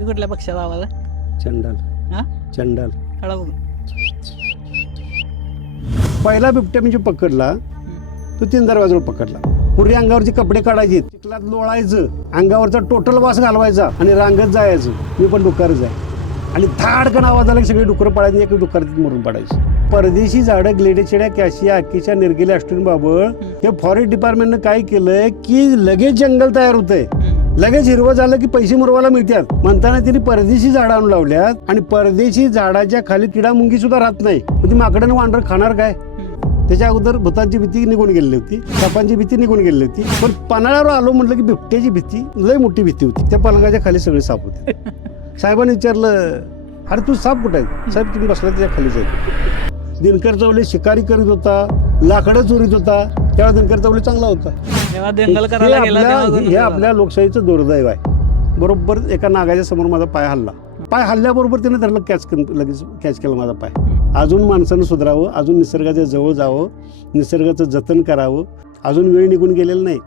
बिबटी कुठल्या पक्षाचा आवाज आहे? चंडाल हा चंडाल कळा बघू. पहिला बिबट्या म्हणजे पकडला तो 3 दरवाजावर पकडला. पूर्वी अंगावरचे कपडे काढायचे, चिखलात लोळायचं, अंगावरचा टोटल वास घालवायचा आणि रांगत जायचं. मी पण डुक्करच आहे. आणि धाडकन आवाज आला की सगळी डुकरं पडायची, एक डुक्कर मरून पडायची. परदेशी झाडं ग्लेडेशिया, कॅशिया, अक्कीच्या, निर्गिल्या, अस्ट्रिन बाबळ हे फॉरेस्ट डिपार्टमेंटनं काय केलंय की लगेच जंगल तयार होतंय, लगेच हिरवं झालं की पैसे मुरवायला मिळतात म्हणताना तिने परदेशी झाडं आणून लावल्यात. आणि परदेशी झाडाच्या खाली किडा मुंगी सुद्धा राहत नाही. मग ती माकडानं वांडर खाणार काय? त्याच्या अगोदर भूतांची भीती निघून गेली होती, सापांची भीती निघून गेली होती. पण पन्हाळ्यावर आलो म्हटलं की बिबट्याची भीती लय मोठी भीती होती. त्या पलंगाच्या खाली सगळे साप होते. साहेबांनी विचारलं, अरे तू साप कुठे आहे? साहेब तुम्ही बसला त्याच्या खालीच आहे. दिनकर चौले शिकारी करीत होता, लाकडं चोरीत होता, तेव्हा दिनकर चौले चांगला होता. जेव्हा दंगल करायला गेला तेव्हा हे आपल्या लोकशाहीचं दुर्दैव आहे. बरोबर एका नागाच्या समोर माझा पाय हल्ला. पाय हल्ल्याबरोबर त्याने धरलं, लगेच कॅच केला माझा पाय. अजून माणसानं सुधारावं, अजून निसर्गाच्या जवळ जावं, निसर्गाचं जतन करावं. अजून वेळ निघून गेलेला नाही.